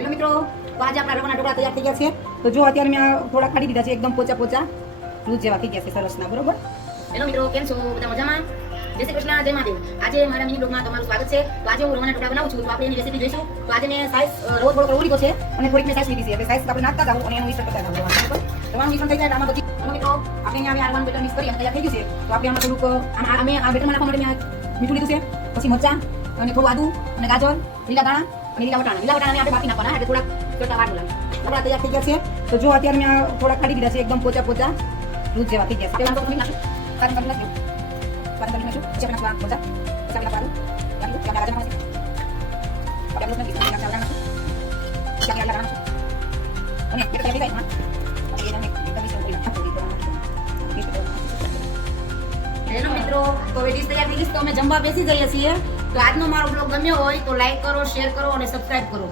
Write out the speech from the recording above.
Hello મિત્રો, તો આજે આપણા રવાના ઢોકળા તૈયાર થઈ ગયા છે. તો જો અત્યારે મેં થોડા કાઢી દીધા છે, એકદમ પોચા પોચા દૂધ જેવા થઈ ગયા છે, સરસના. બરોબર. હેલો મિત્રો, કેમ છો? બધા મજામાં? જય શ્રી કૃષ્ણ, જય મહાદેવ. આજે મારા મિની બ્લોગમાં તમારું સ્વાગત છે. તો આજે હું રવાના ઢોકળા બનાવું છું, તો આપણે એની રેસીપી જોઈશું. તો આજે મેં સાઈઝ રવો થોડો ઉડી ગયો છે અને થોડીક મેં સાઈઝ લીધી છે. એટલે સાઈઝ આપણે નાખતા જાવ અને એનું મિશ્રણ કરતા જાવ. રવાનું મિશ્રણ થઈ જાય આમાં બધી. હેલો મિત્રો, આપણે અહીંયા આરવાનું બેટર મિક્સ કરી અને તૈયાર થઈ ગયું છે. તો આપણે આમાં થોડુંક અમે આ બેટરમાં નાખવા માટે મેં મીઠું લીધું છે, પછી મરચાં અને થોડું આદુ અને ગાજર, લીલા દાણા અને લીલા વટાણાને આપણે બાકી નાખવાના, એટલે થોડાક ચોટા વાર લાગે. આપણા તૈયાર થઈ ગયા છે. તો જો અત્યારે મેં થોડા કાઢી દીધા છે, એકદમ પોચા પોચા દૂધ જેવા થઈ ગયા છે. આપણે નાખશું પાણી કરી નાખ્યું, પાણી કરી નાખ્યું, પછી આપણે નાખવા મરચાં, પછી આપણે નાખવાનું આપણે ગાજર નાખવાનું, આપણે નાખી દીધું, આપણે નાખવાનું, પછી આપણે નાખવાનું અને બેટર તૈયાર થઈ જાય. આપણે એને એકદમ મિશ્રણ કરી નાખવાનું. હેલો મિત્રો, તો હવે ડીશ તૈયાર થઈ ગઈ છે. તો અમે જમવા બેસી જઈએ છીએ. તો આજનો મારો બ્લોગ ગમ્યો હોય તો લાઈક કરો, શેર કરો અને સબસ્ક્રાઇબ કરો.